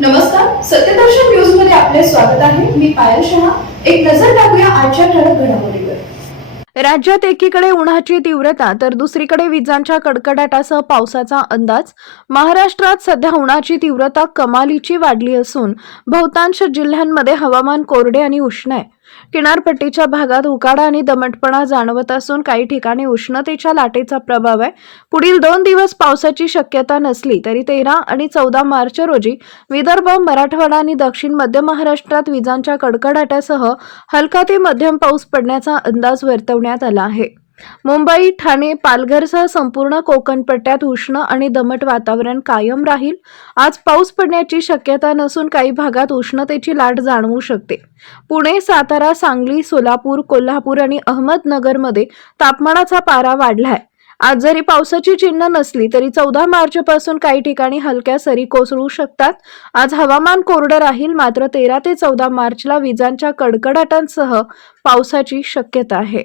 नमस्कार, सत्यदर्शन न्यूज मध्ये आपले स्वागत आहे. मी पायल शहा. एक नजर टाकूया आजच्या ठळक घडामोडीवर. राज्यात एकीकडे उन्हाची तीव्रता तर दुसरीकडे विजांच्या कडकडाटासह पावसाचा अंदाज. महाराष्ट्रात सध्या उन्हाची तीव्रता कमालीची वाढली असून बहुतांश जिल्ह्यांमध्ये हवामान कोरडे आणि उष्ण आहे. किनारपट्टीच्या भागात उकाडा आणि दमटपणा जाणवत असून काही ठिकाणी उष्णतेच्या लाटेचा प्रभाव आहे. पुढील 2 दिवस पावसाची शक्यता नसली तरी 13 आणि 14 मार्च रोजी विदर्भ, मराठवाडा आणि दक्षिण मध्य महाराष्ट्रात विजांच्या कडकडाटासह हलका ते मध्यम पाऊस पडण्याचा अंदाज वर्तवण्यात आला आहे. मुंबई, ठाणे, पालघरसह संपूर्ण कोकण पट्ट्यात उष्ण आणि दमट वातावरण कायम राहील. आज पाऊस पडण्याची शक्यता नसून काही भागात उष्णतेची लाट जाणवू शकते. पुणे, सातारा, सांगली, सोलापूर, कोल्हापूर आणि अहमदनगरमध्ये तापमानाचा पारा वाढलाय. आज जरी पावसाची चिन्ह नसली तरी 14 मार्चपासून काही ठिकाणी हलक्या सरी कोसळू शकतात. आज हवामान कोरडं राहील, मात्र 13 ते 14 मार्चला विजांच्या कडकडाटांसह पावसाची शक्यता आहे.